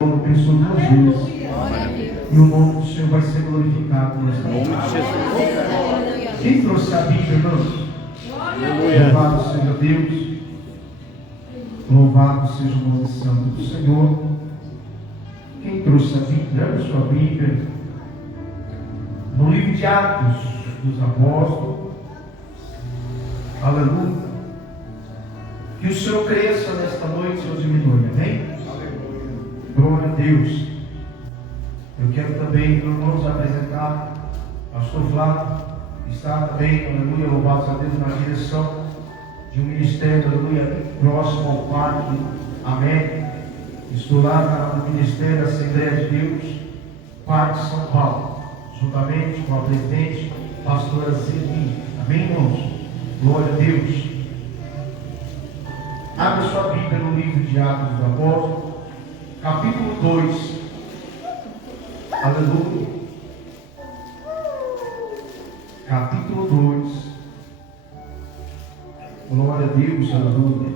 Pensou duas vezes. E o nome do Senhor vai ser glorificado nesta noite. Em nome de Jesus. Quem trouxe a Bíblia, irmãos? Louvado seja Deus. Louvado seja o nome santo do Senhor. Quem trouxe a Bíblia? Abre sua Bíblia. No livro de Atos dos Apóstolos. Aleluia. Que o Senhor cresça nesta noite ou diminua. Amém? Glória a Deus. Eu quero também, irmãos, apresentar pastor Flávio, que está também, aleluia, louvado a Deus, na direção de um ministério, aleluia, próximo ao parque, amém. Estou lá no Ministério Assembleia de Deus, Parque São Paulo, juntamente com a presidente, pastora Zeli, amém, irmãos? Glória a Deus. Abra sua Bíblia no livro de Atos dos Apóstolos, capítulo 2. Aleluia. Capítulo 2. Glória a Deus, aleluia.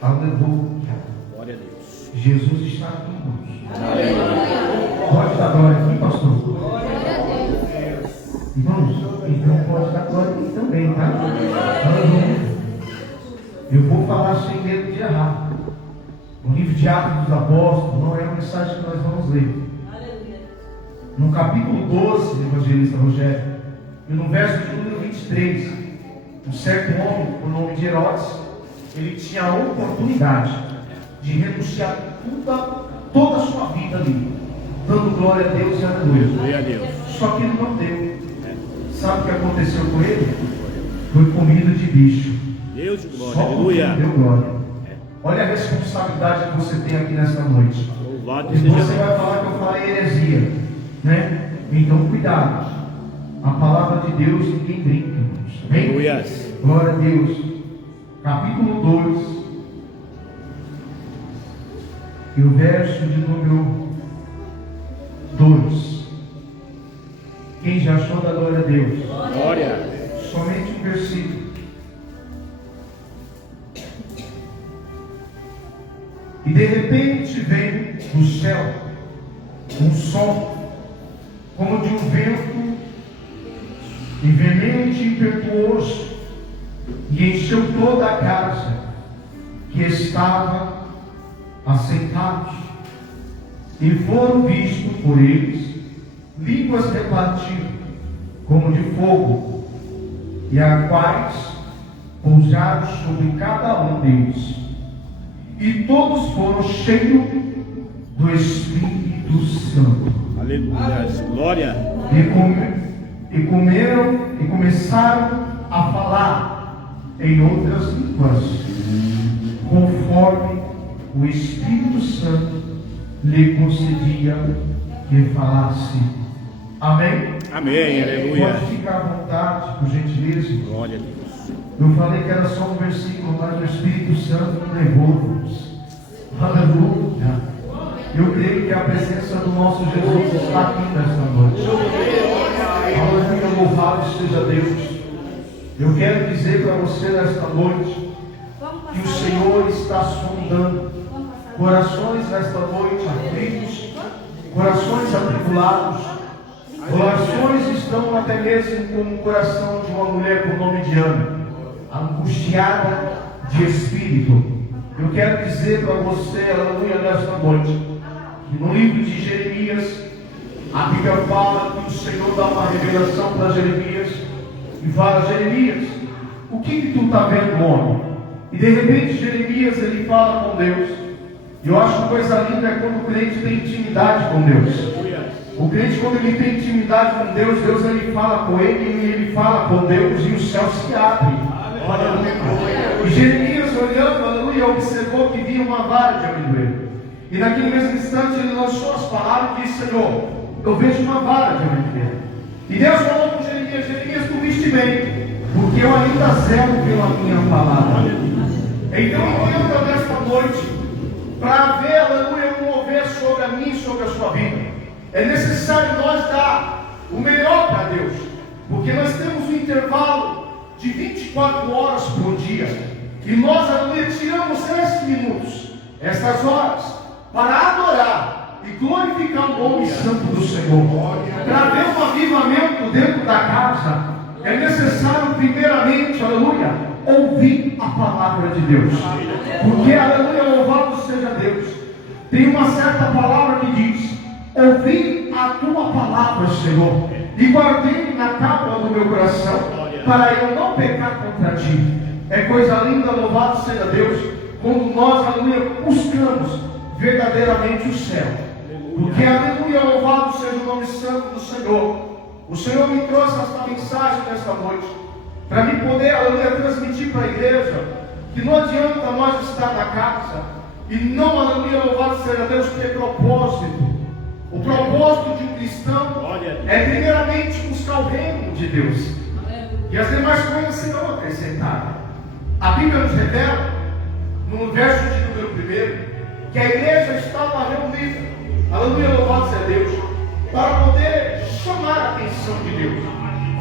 Aleluia. Glória a Deus. Jesus está aqui, irmãos. Aleluia. Pode dar glória aqui, pastor? Glória a Deus. Irmãos, então pode dar glória aqui também, tá? Aleluia. Eu vou falar sem medo de errar. O livro de Atos dos Apóstolos não é a mensagem que nós vamos ler. No capítulo 12 do evangelista Rogério, e no verso de número 23, um certo homem, por nome de Herodes, ele tinha a oportunidade de renunciar toda a sua vida ali, dando glória a Deus e aleluia. Glória a Deus. Só que ele não deu. Sabe o que aconteceu com ele? Foi comida de bicho. Deus de glória. Só Aleluia. deu glória. Olha a responsabilidade que você tem aqui nesta noite. Louvado E seja você Deus. vai falar que eu falei heresia, né? Então cuidado. A palavra de Deus ninguém brinca, irmãos. Amém? Aleluia. Glória a Deus. Capítulo 2. E o verso de número 2. Quem já achou da glória a Deus? Glória. Somente um versículo. E de repente vem do céu um som como de um vento veemente e impetuoso, e encheu toda a casa que estava assentados, e foram vistos por eles línguas repartidas como de fogo, e as quais pousaram sobre cada um deles. E todos foram cheios do Espírito Santo. Aleluia. Glória. E comeram e começaram a falar em outras línguas, conforme o Espírito Santo lhe concedia que falasse. Amém? Amém. Aleluia. Pode ficar à vontade, por gentileza. Glória a Deus. Eu falei que era só um versículo, mas o Espírito Santo me levou-nos. Aleluia. Eu creio que a presença do nosso Jesus está aqui nesta noite. Aleluia, louvado seja Deus. Eu quero dizer para você nesta noite que o Senhor está sondando corações nesta noite aflitos, corações atribulados, corações estão até mesmo como o coração de uma mulher por nome de Ana, angustiada de espírito. Eu quero dizer para você, aleluia, nesta noite, que no livro de Jeremias, a Bíblia fala que o Senhor dá uma revelação para Jeremias, e fala: Jeremias, o que tu está vendo, homem? E de repente Jeremias, ele fala com Deus. E eu acho que coisa linda é quando o crente tem intimidade com Deus. O crente, quando ele tem intimidade com Deus, Deus ele fala com ele, e ele fala com Deus, e o céu se abre. E Jeremias, olhando, aleluia, observou que vinha uma vara de amendoeiro. E naquele mesmo instante ele lançou as palavras e disse: Senhor, eu vejo uma vara de amendoeiro. E Deus falou com Jeremias: Jeremias, tu viste bem, porque eu ainda zelo pela minha palavra. Então entenda nesta noite, para haver, aleluia, um mover sobre a minha e sobre a sua vida, é necessário nós dar o melhor para Deus, porque nós temos um intervalo de 24 horas por dia, e nós, aleluia, tiramos esse estas horas para adorar e glorificar o nome santo do Senhor. Para ver um avivamento dentro da casa, é necessário primeiramente, aleluia, ouvir a palavra de Deus. Porque, aleluia, louvado seja Deus, tem uma certa palavra que diz: ouvi a tua palavra, Senhor, e guardei na tábua do meu coração, para eu não pecar contra ti. É coisa linda, louvado seja Deus, quando nós, aleluia, buscamos verdadeiramente o céu. Porque, aleluia, louvado seja o nome santo do Senhor. O Senhor me trouxe esta mensagem nesta noite, para me poder, aleluia, transmitir para a igreja, que não adianta nós estar na casa e não, aleluia, louvado seja Deus, ter propósito. O propósito de um cristão é primeiramente buscar o reino de Deus, e as demais coisas serão acrescentadas. A Bíblia nos revela, no verso de número 1, que a igreja estava reunida, aleluia, louvado seja Deus, para poder chamar a atenção de Deus.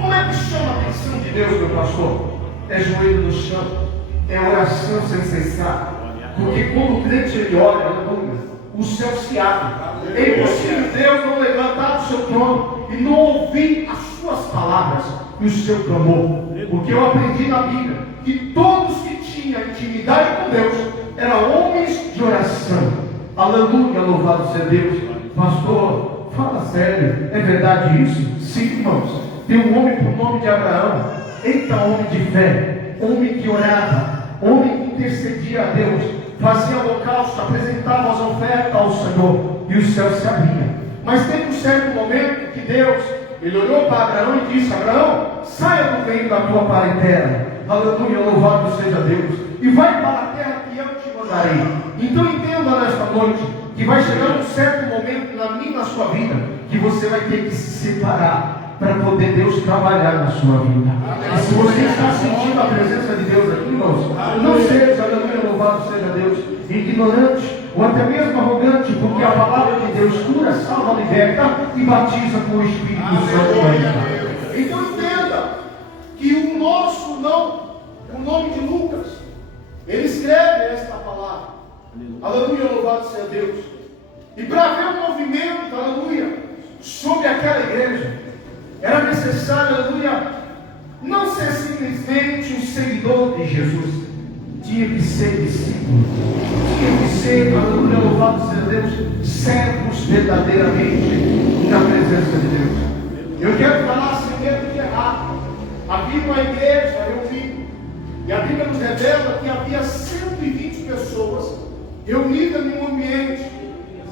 Como é que chama a atenção de Deus, meu pastor? É joelho no chão, é oração sem cessar. Porque quando o crente ele ora, aleluia, o céu se abre. É impossível Deus não levantar do seu trono e não ouvir as suas palavras e o seu clamor. Porque eu aprendi na Bíblia que todos que tinham intimidade com Deus eram homens de oração. Aleluia, louvado seja Deus. Pastor, fala sério, é verdade isso? Sim, irmãos. Tem um homem por nome de Abraão. Eita, homem de fé, homem que orava, homem que intercedia a Deus, fazia holocausto, apresentava as ofertas ao Senhor, e o céu se abria. Mas teve um certo momento que Deus, ele olhou para Abraão e disse: Abraão, saia do meio da tua parentela, aleluia, louvado seja Deus, e vai para a terra que eu te mandarei. Então entenda nesta noite, que vai chegar um certo momento na minha e na sua vida, que você vai ter que se separar, para poder Deus trabalhar na sua vida. E se você está sentindo a presença de Deus aqui, irmãos, não seja, aleluia, louvado seja Deus, ignorante ou até mesmo arrogante, porque a palavra de Deus cura, salva, liberta e batiza com o Espírito Santo. Então entenda que o nosso não, o nome de Lucas, ele escreve esta palavra, aleluia, louvado seja Deus, e para ver um movimento, aleluia, sobre aquela igreja, era necessário, aleluia, não ser simplesmente um seguidor de Jesus, tinha que ser discípulo, tinha que ser, aleluia, louvado seja Deus, servos verdadeiramente na presença de Deus. Eu quero falar sem medo de errar. Havia uma igreja reunida, e a Bíblia nos revela que havia 120 pessoas reunidas em um ambiente.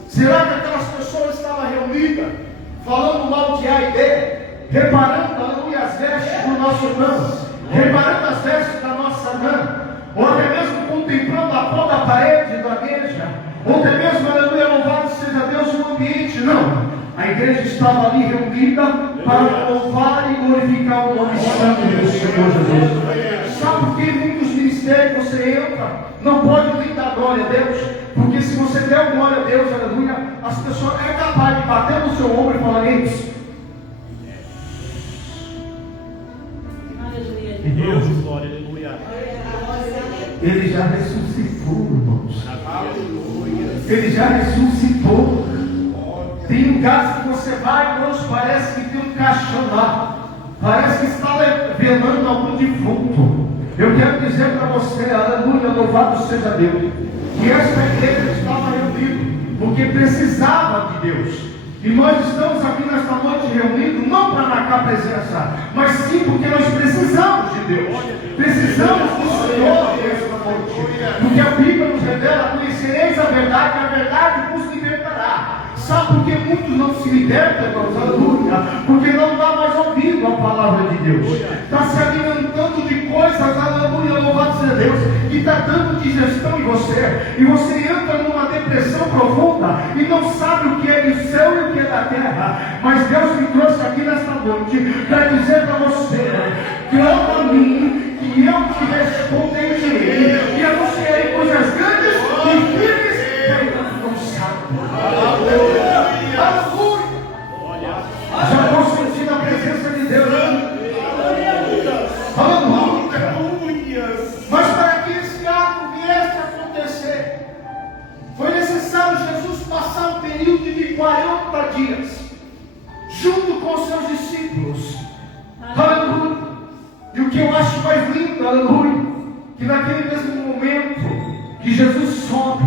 Será que aquelas pessoas estavam reunidas falando mal de A e B? Reparando, aleluia, as vestes do nosso irmão, reparando as vestes da nossa irmã, ou até mesmo contemplando a pó da parede da igreja, ou até mesmo, aleluia, louvado seja Deus, no ambiente. Não, a igreja estava ali reunida para louvar e glorificar o nome santo do Senhor Jesus. Sabe por que muitos ministérios você entra, não pode nem dar glória a Deus? Porque se você der glória a Deus, aleluia, as pessoas é capaz de bater no seu ombro e falar isso. Deus, glória, aleluia. Ele já ressuscitou, irmãos. Ele já ressuscitou. Tem lugares que você vai, irmãos, parece que tem um caixão lá, parece que está velando algum defunto. Eu quero dizer para você, aleluia, louvado seja Deus, que esta igreja estava reunida porque precisava de Deus. E nós estamos aqui nesta noite reunidos não para marcar presença, mas sim porque nós precisamos de Deus. Precisamos do Senhor nesta noite. Porque a Bíblia nos revela: conhecereis a verdade vos libertará. Sabe por que muitos não se libertam, irmãos? Aleluia. Porque não dá mais ouvido à palavra de Deus. Está se alimentando de coisas, aleluia, louvado seja Deus, que está dando digestão em você. E você entra numa depressão profunda e não sabe o que é do céu e o que é da terra. Mas Deus me trouxe aqui nesta noite para dizer para você: clama a mim, que eu te responderei, e anunciarei coisas grandes e firmes que não sabe. Aleluia! Já estou sentindo a presença de Deus. Aleluia! Mas para que esse ato viesse a acontecer, Jesus sobe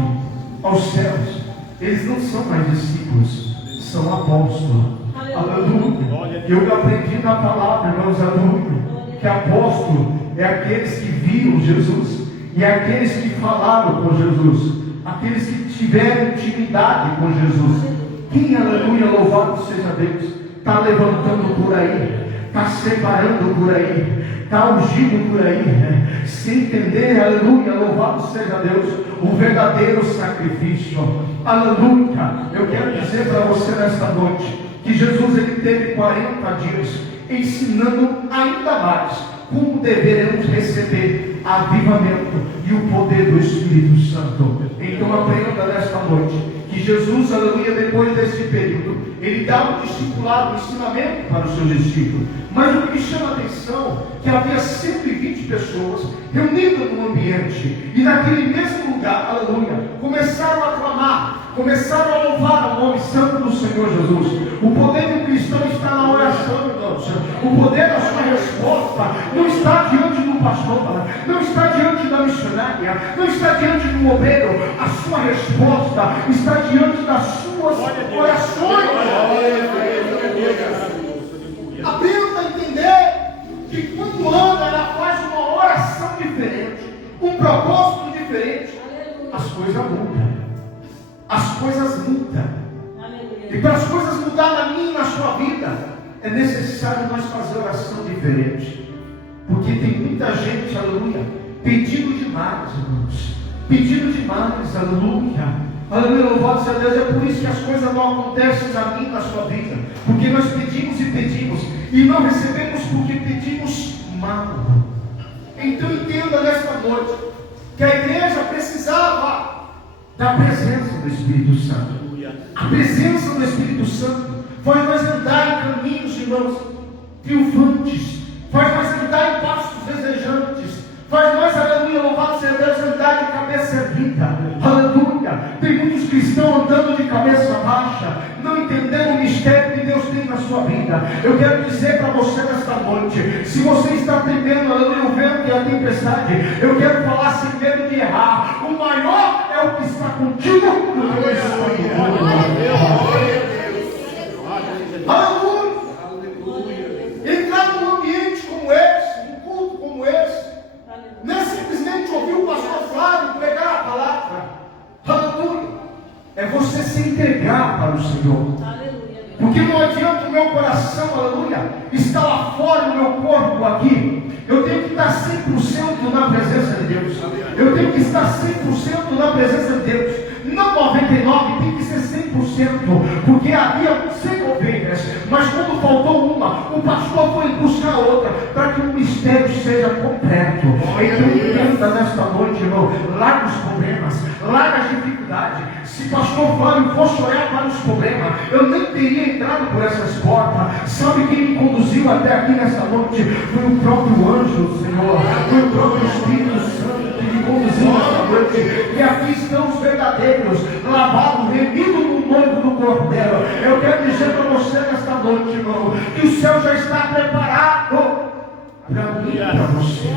aos céus, eles não são mais discípulos, são apóstolos. Aleluia. Eu aprendi na palavra, irmãos, aleluia, que apóstolo é aqueles que viram Jesus, e aqueles que falaram com Jesus, aqueles que tiveram intimidade com Jesus. Quem, aleluia, louvado seja Deus, está levantando por aí, está separando por aí, está ungindo por aí, sem entender, aleluia, louvado seja Deus, o verdadeiro sacrifício. Aleluia. Eu quero dizer para você nesta noite que Jesus, ele teve 40 dias ensinando ainda mais como deveremos receber avivamento e o poder do Espírito Santo. Então aprenda nesta noite que Jesus, aleluia, depois desse período, ele dá um discipulado, um ensinamento para os seus discípulos. Mas o que me chama a atenção é que havia 120 pessoas reunidas no ambiente, e naquele mesmo lugar, aleluia, começaram a clamar, começaram a louvar o nome santo do Senhor Jesus. O poder do cristão está na oração, irmãos. O poder da sua resposta não está diante do pastor, não está diante da missionária, não está diante do obreiro. A sua resposta está diante das suas orações. Aprenda a entender que quando anda, ela faz uma oração diferente, um propósito diferente, as coisas mudam. As coisas mudam. E para as coisas mudar na minha e na sua vida, é necessário nós fazer oração diferente. Porque tem muita gente, aleluia, pedindo demais, irmãos. Pedindo demais, aleluia. Aleluia, louvado seja Deus. É por isso que as coisas não acontecem na minha e na sua vida. Porque nós pedimos e pedimos, e não recebemos porque pedimos mal. Então entenda nesta noite, que a igreja precisava da presença do Espírito Santo. A presença do Espírito Santo faz nós andar em caminhos, irmãos, triunfantes, faz nós andar em passos desejantes, faz nós, aleluia, louvado seja Deus, andar de cabeça erguida. Aleluia. Tem muitos cristãos andando de cabeça baixa, não entendendo o mistério que Deus tem na sua vida. Eu quero dizer para você nesta noite, se você está temendo, aleluia, o vento e a tempestade, eu quero falar sem medo de errar. O maior é o que está contigo no teu espírito. Aleluia. Entrar num ambiente como esse, num culto como esse, não é simplesmente ouvir o pastor Flávio pregar a palavra. Aleluia. É você se entregar para o Senhor. Porque não adianta o meu coração, aleluia, estar lá fora, o meu corpo aqui. Eu tenho que estar 100% na presença de Deus. Eu tenho que estar 100% na presença de Deus. Não 99%, tem que ser 100%. Porque havia 100 ovelhas, mas quando faltou uma, o pastor foi buscar outra, para que o mistério seja completo. Então entenda nesta noite, irmão, larga os problemas, larga as dificuldades. Se pastor Flávio fosse olhar para os problemas, eu nem teria entrado por essas portas. Sabe quem me conduziu até aqui nesta noite? Foi o próprio anjo do Senhor, foi o próprio Espírito Santo que me conduziu nesta noite. E aqui estão os verdadeiros, lavados, remidos no noivo do Cordeiro. Eu quero dizer para você nesta noite, irmão, que o céu já está preparado para mim e para você.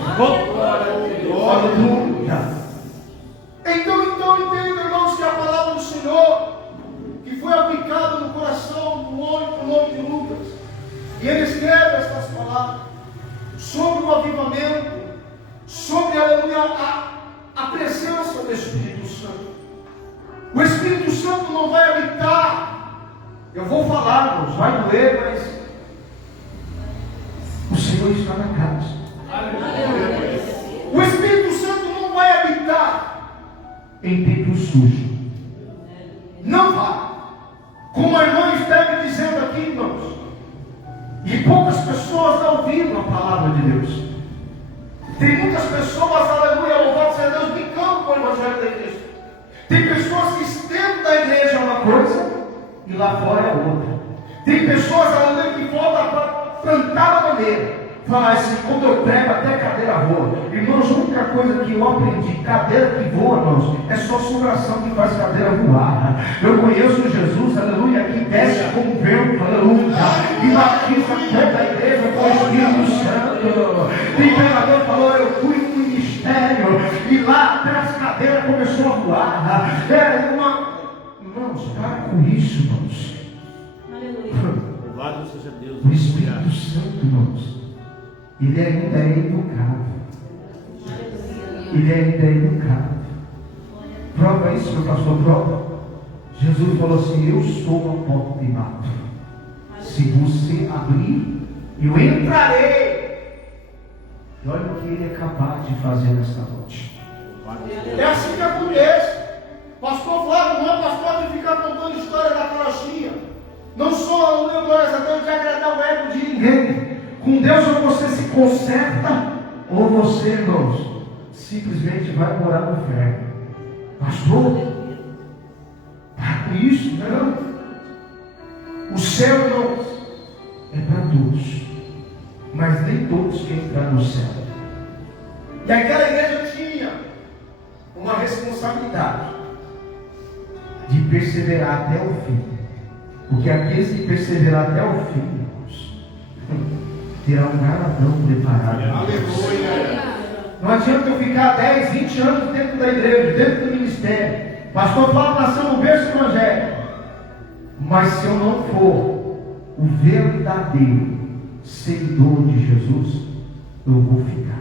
Aleluia. Então entenda, irmãos, que a palavra do Senhor, que foi aplicada no coração do homem com o nome de Lucas, e ele escreve estas palavras sobre o avivamento, sobre, aleluia, a presença do Espírito Santo. O Espírito Santo não vai habitar, eu vou falar, irmãos, vai doer, mas o Senhor está na casa. O Espírito Santo não vai habitar em templo sujo. Não vai. Como a irmã esteve dizendo aqui, irmãos, e poucas pessoas não ouviram a palavra de Deus. Tem muitas pessoas, aleluia, louvado seja Deus, brincando com o evangelho da igreja. Tem pessoas que dentro da igreja é uma coisa e lá fora é outra. Tem pessoas, aleluia, que voltam para plantar a bandeira. Falar assim, quando eu prego até cadeira voa. Irmãos, a única coisa que eu aprendi, cadeira que voa, irmãos, é só sobração que faz cadeira voar. Eu conheço Jesus, aleluia, que desce como vento, aleluia, e batiza toda a igreja com o Espírito Santo. Tem pregador que falou, eu fui no ministério, e lá até as cadeiras começou a abençoar. Irmãos, para com isso, irmãos. Louvado seja Deus. O Espírito Santo, irmãos, ele ainda é educado. Ele ainda é educado. Prova isso, meu pastor, prova. Jesus falou assim: eu sou a porta e bato. Se você abrir, eu entrarei. E olha o que ele é capaz de fazer nesta noite. É assim que acontece. Pastor Flávio não é pastor de ficar contando história da carochinha. Não sou o meu glória a Deus de agradar o ego de ninguém. Com Deus, ou você se conserta, ou você, irmãos, simplesmente vai morar no inferno. Pastor, para com isso, não. O céu, irmãos, é para todos, mas nem todos querem entrar no céu. E aquela igreja tinha uma responsabilidade de perseverar até o fim, porque aqueles que perseverar até o fim, irmãos, terá um galardão preparado. Aleluia. Não adianta eu ficar 10, 20 anos dentro da igreja, dentro do ministério. Pastor Paulo nasceu no berço evangélico. Mas se eu não for o verdadeiro seguidor de Jesus, eu vou ficar.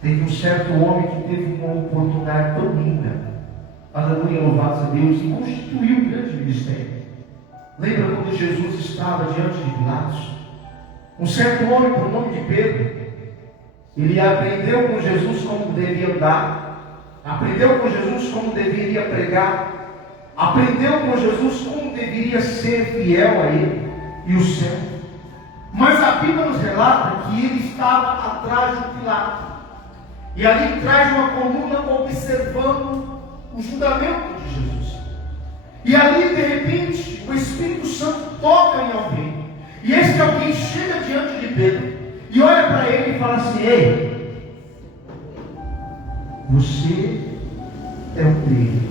Teve um certo homem que teve uma oportunidade tão linda, aleluia, louvado a Deus, e constituiu um grande ministério. Lembra quando Jesus estava diante de Pilatos? Um certo homem, por nome de Pedro, ele aprendeu com Jesus como devia andar, aprendeu com Jesus como deveria pregar, aprendeu com Jesus como deveria ser fiel a Ele e o céu. Mas a Bíblia nos relata que ele estava atrás de Pilatos, e ali traz uma coluna observando o julgamento de Jesus. E ali, de repente, o Espírito Santo toca em alguém, e esse alguém chega diante de Pedro e olha para ele e fala assim: ei, você é um dele.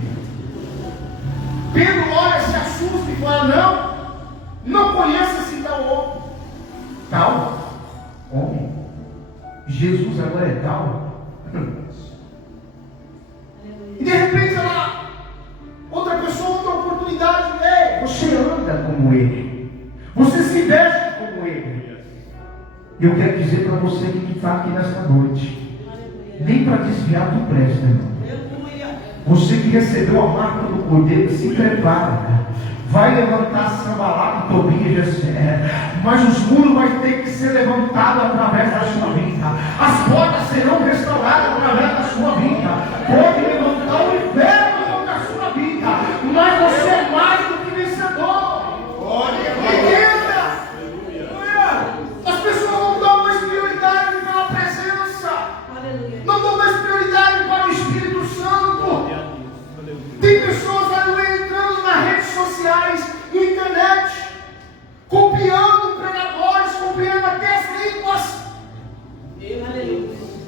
Pedro olha, se assusta e fala: não conheço esse tal homem. Tal homem? Jesus agora é tal? E de repente lá, outra pessoa, outra oportunidade: ei, você anda como ele, você se veste como ele. E eu quero dizer para você que está aqui nesta noite, nem para desviar do presta, irmão. Você que recebeu a marca do Cordeiro, se prepara. Vai levantar Sambalá e Tobias, mas os muros vão ter que ser levantados através da sua vida. As portas serão restauradas através da sua vida. Pode levantar o inferno da sua vida, mas você é mais do que vencedor. Entenda! As pessoas não dão mais prioridade para a presença, não dão mais prioridade para o Espírito Santo. Tem pessoas ali entrando nas redes sociais, na internet, copiando pregadores, copiando até as línguas.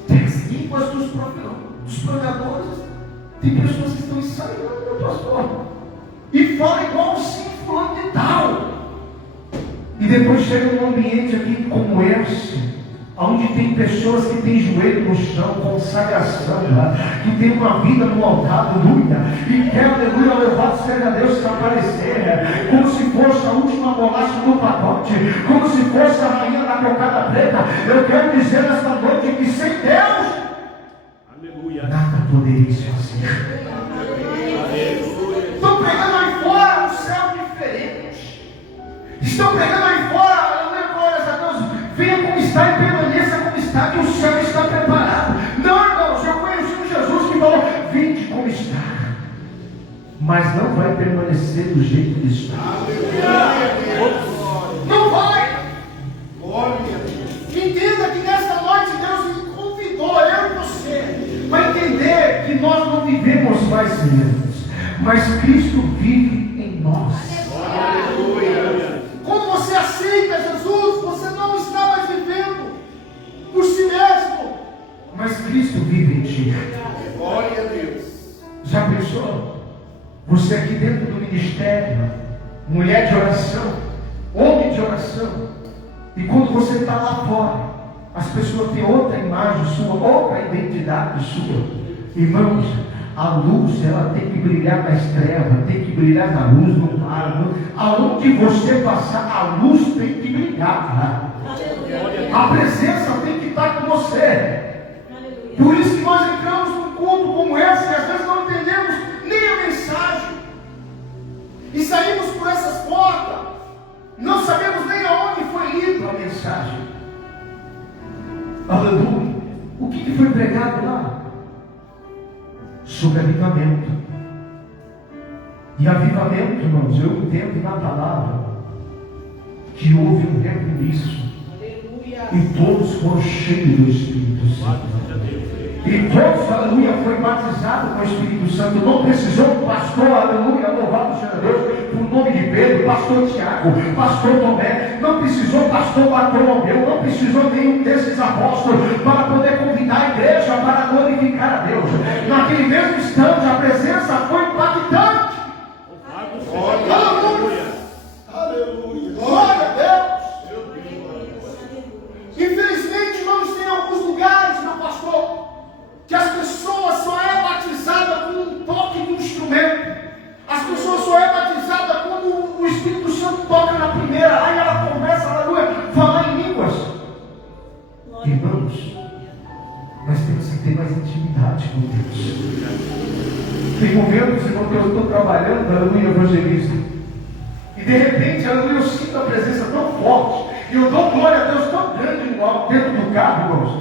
Tem as línguas dos pregadores. Tem pessoas que estão ensaiando, meu pastor, e fala igual sim, fulano de tal. E depois chega num ambiente aqui como esse, onde tem pessoas que têm joelho no chão, consagração, que tem uma vida no altar, aleluia, e quer, aleluia, louvado seja Deus, se aparecer, como se fosse a última bolacha do pacote, como se fosse a rainha da cocada preta. Eu quero dizer nesta noite que sem Deus, aleluia, nada poderia se fazer. Estão pregando aí fora um céu diferente, estão pregando aí fora, aleluia, glórias a Deus, venha como está e permaneça como está, que o céu está preparado. Não, irmãos, eu conheci um Jesus que falou: vinde como está, mas não vai permanecer do jeito que está. Não vai. Entenda que nesta noite Deus me convidou, eu e você, para entender que nós não vivemos mais mesmos, mas Cristo vive em nós. Quando você aceita Jesus, você não está mais vivendo por si mesmo, mas Cristo vive em ti. Glória a Deus. Já pensou? Você aqui dentro do ministério, mulher de oração, homem de oração, e quando você está lá fora, as pessoas têm outra imagem sua, outra identidade sua. Irmãos, A luz, ela tem que brilhar nas trevas, tem que brilhar na luz, no mar. Aonde você passar, a luz tem que brilhar. A presença tem que estar com você. Por isso que nós entramos num culto como esse, que às vezes não entendemos nem a mensagem. E saímos por essas portas, não sabemos nem aonde foi lida a mensagem. Aleluia. O que foi pregado lá? Sobre avivamento. E avivamento, irmãos, eu entendo na palavra que houve um rebuliço. E todos foram cheios do Espírito Santo. E todos, aleluia, foi batizado com o Espírito Santo. Não precisou do pastor, aleluia, louvado seja Deus, por nome de Pedro, pastor Tiago, pastor Tomé. Não precisou pastor Bartolomeu, não precisou nenhum desses apóstolos para poder convidar a igreja para glorificar a Deus. Naquele mesmo instante, a presença foi impactante. Aleluia! Aleluia! Glória a Deus! Infelizmente, irmãos, tem alguns lugares, meu pastor, que as pessoas só é batizada com um toque de um instrumento. As pessoas só é batizada quando o Espírito Santo toca na primeira. Aí ela começa, aleluia, a falar em línguas. Irmãos, nós temos que ter mais intimidade com Deus. Tem momentos, irmão, que eu estou trabalhando, aleluia, evangelista, e de repente, aleluia, eu sinto a presença tão forte, e eu dou glória a Deus tão grande dentro do carro, irmãos,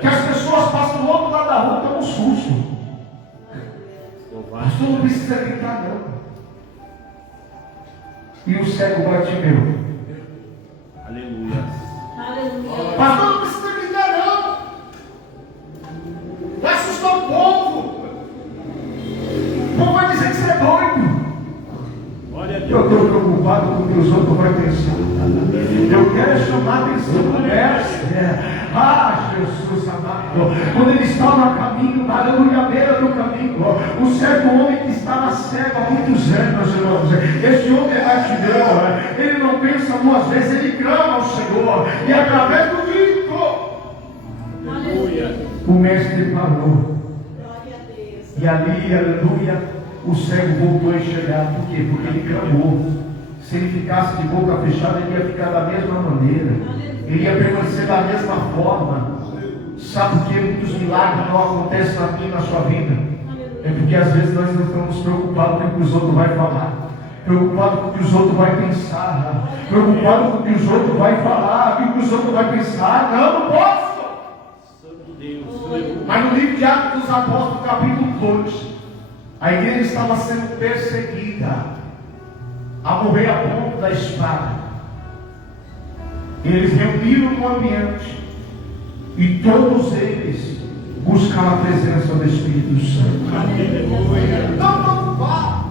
que as pessoas passam do outro lado da rua, tomam um susto. Pastor, não precisa gritar, não. E o cego Bartimeu. Aleluia. Pastor, não precisa gritar, não. Vai assustar o povo. O povo vai dizer que você é doido. Eu estou preocupado com o que os outros vão pensar. Eu quero chamar a atenção do mestre. Ah, Jesus amado. Quando ele estava a caminho, aleluia, à beira do caminho, o certo homem que estava cego há muitos anos, irmãos. Esse homem é Bartimeu. Ele não pensa duas vezes, ele clama ao Senhor. E através do grito, o mestre parou. E ali, aleluia, o cego voltou a enxergar. Por quê? Porque ele clamou. Se ele ficasse de boca fechada, ele ia ficar da mesma maneira. Ele ia permanecer da mesma forma. Sabe por que muitos milagres não acontecem na minha e na sua vida? É porque às vezes nós não estamos preocupados com o que os outros vão falar, preocupados com o que os outros vão pensar, preocupados com o que os outros vão falar, o que os outros vão pensar. Não posso! Mas no livro de Atos dos Apóstolos, capítulo 2, a igreja estava sendo perseguida, a morrer a ponta da espada. Eles reuniram no ambiente e todos eles buscaram a presença do Espírito Santo. Não preocupar.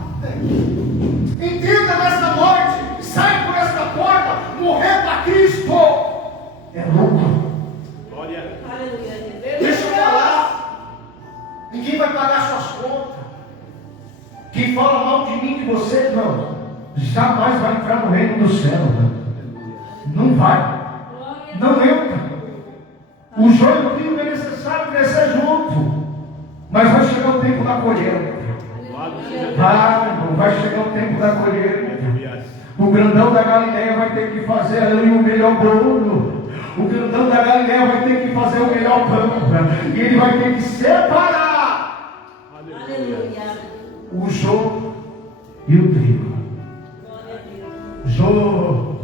Entenda nesta noite, sai por esta porta, morrer para Cristo. É louco. Glória. Deixa eu falar. Ninguém vai pagar suas contas. Quem fala mal de mim, de você, não, jamais vai entrar no reino do céu. Não vai. Não entra. O joio e o trigo é necessário crescer junto. Mas vai chegar o tempo da colheita. Vai chegar o tempo da colheita. O grandão da Galileia vai ter que fazer ali o melhor bolo. O grandão da Galileia vai ter que fazer o melhor pão. E ele vai ter que separar o joio e o trigo. Joio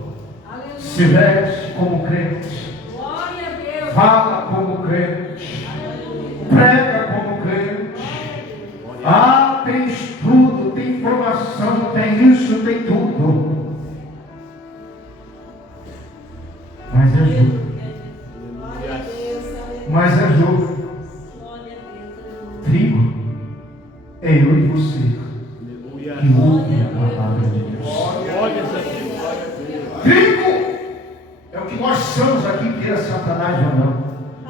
se veste como crente, fala como crente, prega como crente. Ah, tem estudo, tem informação, tem isso, tem tudo. Mas é jogo. Mas é jogo. Trigo é eu e você que ouve a palavra de Deus. Trigo é o que nós somos aqui, queira Satanás ou não.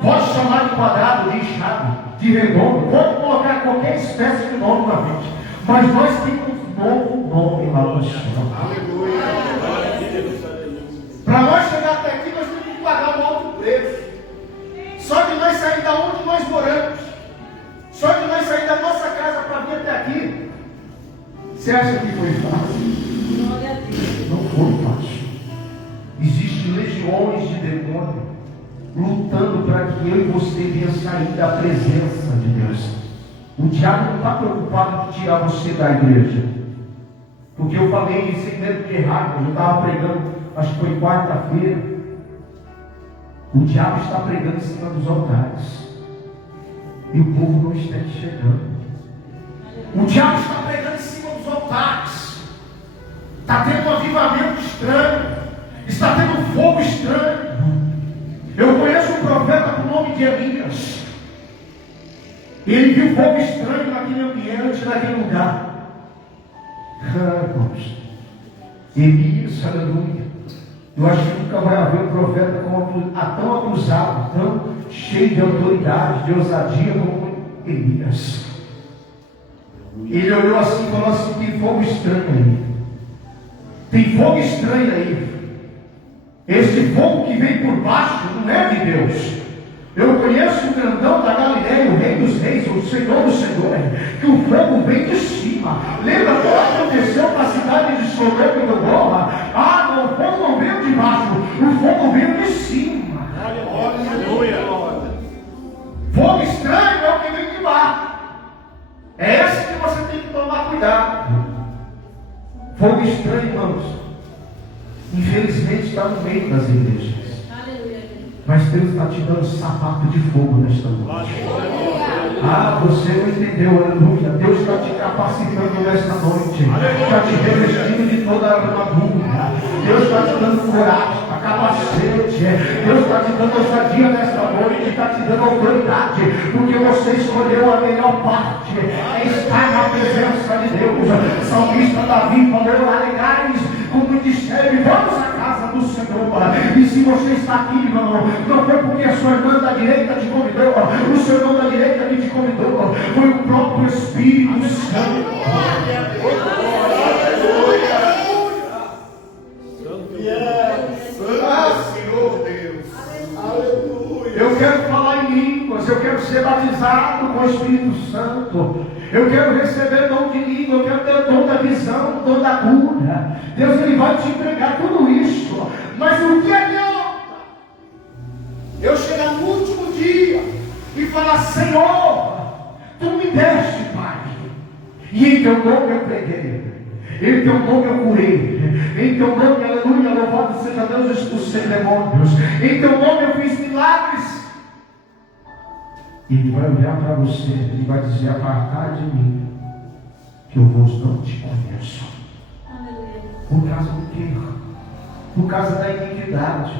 Pode chamar de quadrado, de inchado, de redondo, pode colocar qualquer espécie de nome na frente, mas nós temos um novo nome lá no céu. Para nós chegar até aqui, nós temos que pagar um alto preço. Só de nós sair da onde nós moramos, só de nós sair da nossa casa Você acha que foi fácil? Glória a Deus. Não foi fácil. Existem legiões de demônio lutando para que eu e você venha sair da presença de Deus. O diabo não está preocupado em tirar você da igreja. Porque eu falei sem medo de errar, eu estava pregando, acho que foi quarta-feira. O diabo está pregando em cima dos altares. E o povo não está enxergando. O diabo está pregando em cima dos altares. Está tendo um avivamento estranho. Está tendo um fogo estranho. Eu conheço um profeta com o nome de Elias. Ele viu fogo estranho naquele ambiente, naquele lugar. Irmãos, Elias, aleluia. Eu acho que nunca vai haver um profeta tão acusado, tão cheio de autoridade, de ousadia como Elias. Ele olhou assim e falou assim: tem fogo estranho aí. Tem fogo estranho aí. Esse fogo que vem por baixo não é de Deus. Eu conheço o grandão da Galileia, o rei dos reis, o senhor dos senhores, que o fogo vem de cima. Lembra o que aconteceu com a cidade de Sodoma e Gomorra? Ah, não, o fogo não veio de baixo, o fogo veio de cima. Aleluia. Fogo estranho é o que vem de baixo. É esse que você tem que tomar cuidado. Fogo estranho, irmãos, infelizmente está no meio das igrejas. Mas Deus está te dando sapato de fogo nesta noite. Ah, você não entendeu, aleluia. Deus está te capacitando nesta noite. Está te revestindo de toda a armadura. Deus está te dando coragem, capacete. Deus está te dando ousadia nesta noite. Está te dando autoridade. Porque você escolheu a melhor parte. É estar na presença de Deus. O salmista Davi falou: alegrai-vos com muito sério, vamos à casa do Senhor. E se você está aqui, irmão, não foi porque a sua irmã da direita te convidou, o seu irmão da direita que te convidou, foi o próprio Espírito Santo. Senhor Deus. Eu quero falar em línguas, eu quero ser batizado com o Espírito Santo. Eu quero receber dom de língua, eu quero ter o dom da visão, o dom da cura. Deus, Ele vai te entregar tudo isso. Mas o que adianta eu chegar no último dia e falar: Senhor, Tu me deste, Pai, e em Teu nome eu preguei, em Teu nome eu curei, em Teu nome, aleluia, louvado seja Deus, expulsei demônios, em Teu nome eu fiz milagres. E Ele vai olhar para você e vai dizer: apartai de mim, que eu vos não te conheço. Por causa do quê? Por causa da iniquidade.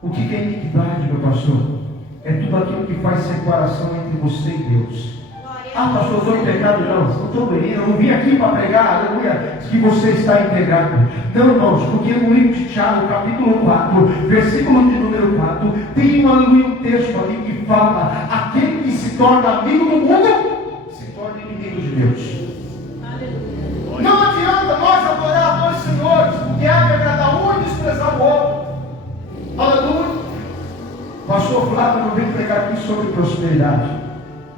O que é iniquidade, meu pastor? É tudo aquilo que faz separação entre você e Deus. Ah, pastor, eu estou em pecado? Não estou bem, eu não vim aqui para pregar, aleluia, que você está em pecado. Não, irmãos, porque no livro de Tiago, capítulo 4, versículo de número 4, tem um texto ali que fala: aquele que se torna amigo do mundo, se torna inimigo de Deus. Aleluia. Não adianta nós adorar a dois senhores, porque há que agradar um e desprezar o outro. Aleluia. Pastor Flávio, eu não vim pregar aqui sobre prosperidade.